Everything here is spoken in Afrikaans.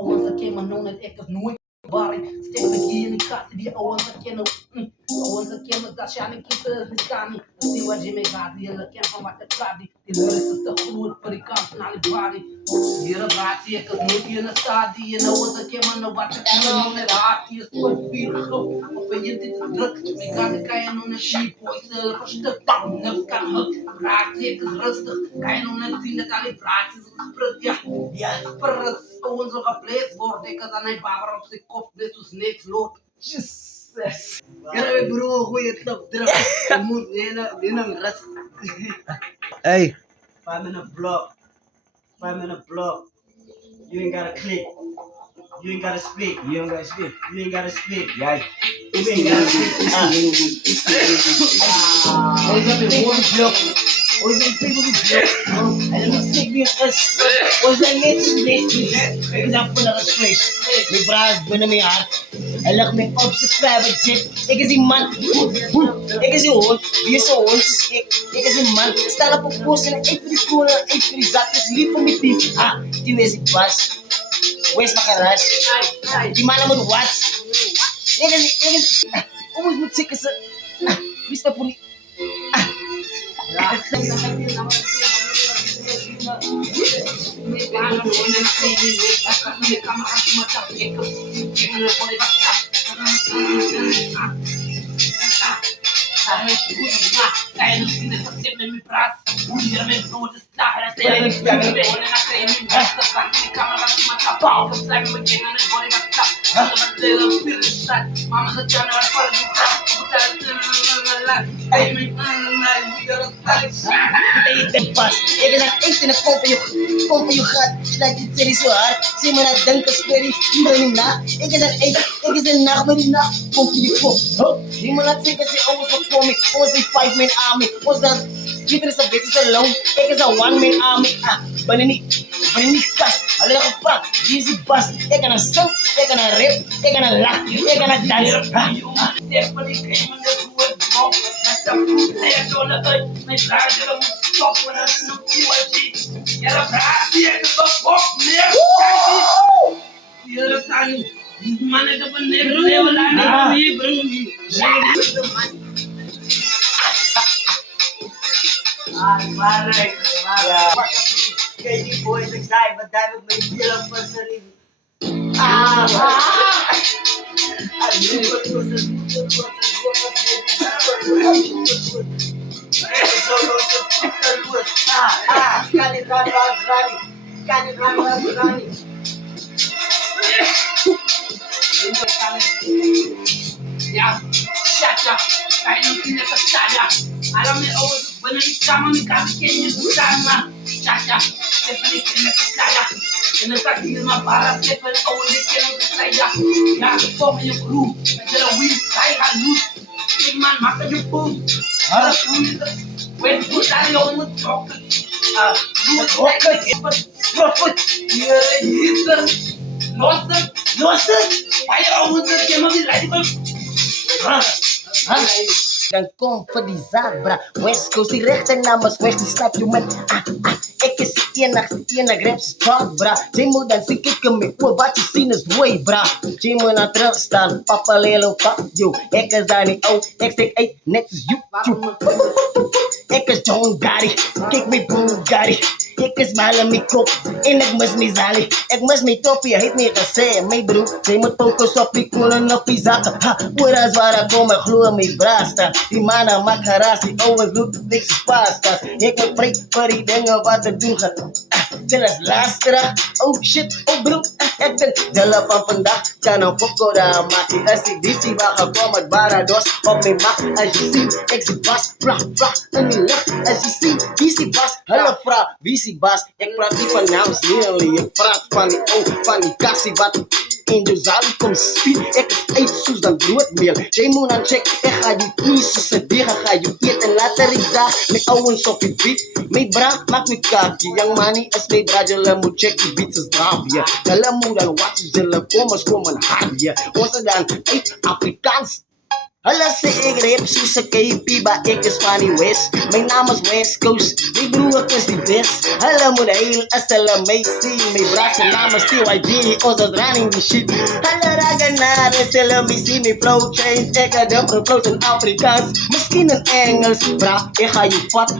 Ouens dat ken maar non het ek is nooit barring. Stek me hier in die kast die ouens dat ken ouens dat ken dat Shani kies is kani. Die wat je me gaat die hele ken van wat het klaar die lyrics is te groot voor die kant naar die body. Hier een raadje ek is nooit in een stadie en ouens dat ken maar nou wat het ken non het hart die is voor vier groep. Op een dit is druk. Me gaat de kan je non het sheep voice een stuk. Niks kan huk. Raadje ek is rustig. Kan je non het zien dat al die praatjes gesprut ja. Ja, spurs. Ouens nog gepleegd worden, ik kan aan mijn baber op zijn kop, net zoals niks loopt. Jesus. Ja, bro, goeie top terug. Je moet winnen rust. Hey. 5-minute block. 5-minute block. You ain't gotta click. You ain't gotta speak. You ain't gotta speak. You ain't gotta speak. Jij. You ain't gotta speak. Hoje é meu bloco. Hoje é people be bloco. En dan moet ik weer eens. Hoje é net. Ik zag van de space. Mijn braas binnen mijn hart. Hij lag me op zijn private jet. Ik is die man. Ik is die hond. Wie is zo'n hond? Ik is die man. Sta op een post en ik voor die kolen. Ik voor die zak. Dat is lief voor mijn team. Ah, die wees ik bas. Wees maar garage. Die mannen moet wat. Ik is. Hoe moet ik zeggen? Wie staat voor die. Pas, ik is aan het eten in de pomp van je gat. Sluit die serie zo hard, zie me naar denken, sperry, niet na. Ik is aan het eten, ik is een nacht met die nacht, pomp van je kop. Die man laat zeggen, ze alles wat voor me, ons is 5-man army. Ons dat, ieder is een business alone, ik is een 1-man army. Ben niet kast, alleen nog een vak, die is die bas. Ik kan een zang, ik kan een rap, ik kan een lach, ik kan een dans. Step van die game en de hoe het drop. Met de leer door de uit. Mijn draadje dat moet stoppen en snoep die. Ja, dat praat die ik het op meer. Hier staan die mannen die op een negen leven laten. Hier brengen die. Maar kijk die boys ik die met mijn pillen van zijn leven. Ja, chacha, kaya nung pinakasaya. Alam niyo, banaliksama mi kami kenyo susama. Chacha, Stephanie pinakasaya. Pinagkakil mabara, Stephanie, awali pinakasaya. Ya, ito mo yung crew. Nagdalawin, kaya ka loose. Tingman, maka yung post. West Coast, tayo mo chocolate. Profit. Lost. Kaya awal sa kema bilay. Dan kom vir die Zabra West Coast, die rechte naam is West, die snap jy met ek is die enigste reps spot, bra. Jy moet dan sê kyk my oor, wat jy sien is mooi, bra. Jy moet na terug staan, papa lelo, fuck you. Ek is daar nie oud, ek steek uit, net soos YouTube. Ek is John Gotti, kyk my Bugatti. Ek is mal in my kop, en ek mis my zali. Ek mis my toppie, hy het nie gesê, my broer. Jy moet focus op die kool en op die zakken. Oor as waar ek kom, ek glo my brasta. Die mannen maak geraas, die ouwens doet niks pastas. Ek moet pray vir die dinge wat ek doen gaan. Till is luisteren, oh shit, oh broer. Ek dink, jylle van vandag, kan een fokko daar maak. Die is die visie waar gekom het barados op my mak. As jy sien, ek sien bas, vlag, in die lucht. As jy sien, wie sien bas, hulle vraag, wie sien bas. Ek praat nie van naams nie, ek praat van die van die kassie wat in jou zaal kom spiel. Ek is uit soos dan broodmeel. Jy moet aan check, ek ga jou kies soos een dega, ga jou eet en later ik daar my ouwens op die beat. My bra, maak my kaartje, young money is my bra, jylle moet check die beats is braaf, ja. Jylle moet dan watch, jylle kom en haal, ja. Ons is dan uit Afrikaans Hala se ik rap Susa KP, maar ik is van die West. Mijn naam is West Coast, mijn broer is die best. Hala moet heel als hulle mij zien. Mijn braat zijn naam is TYG, ons is running die shit. Hala raken naar is hulle mij zien. Mijn flow change, ik ga de flows in Afrikaans. Misschien in Engels, bra, ik ga je vat.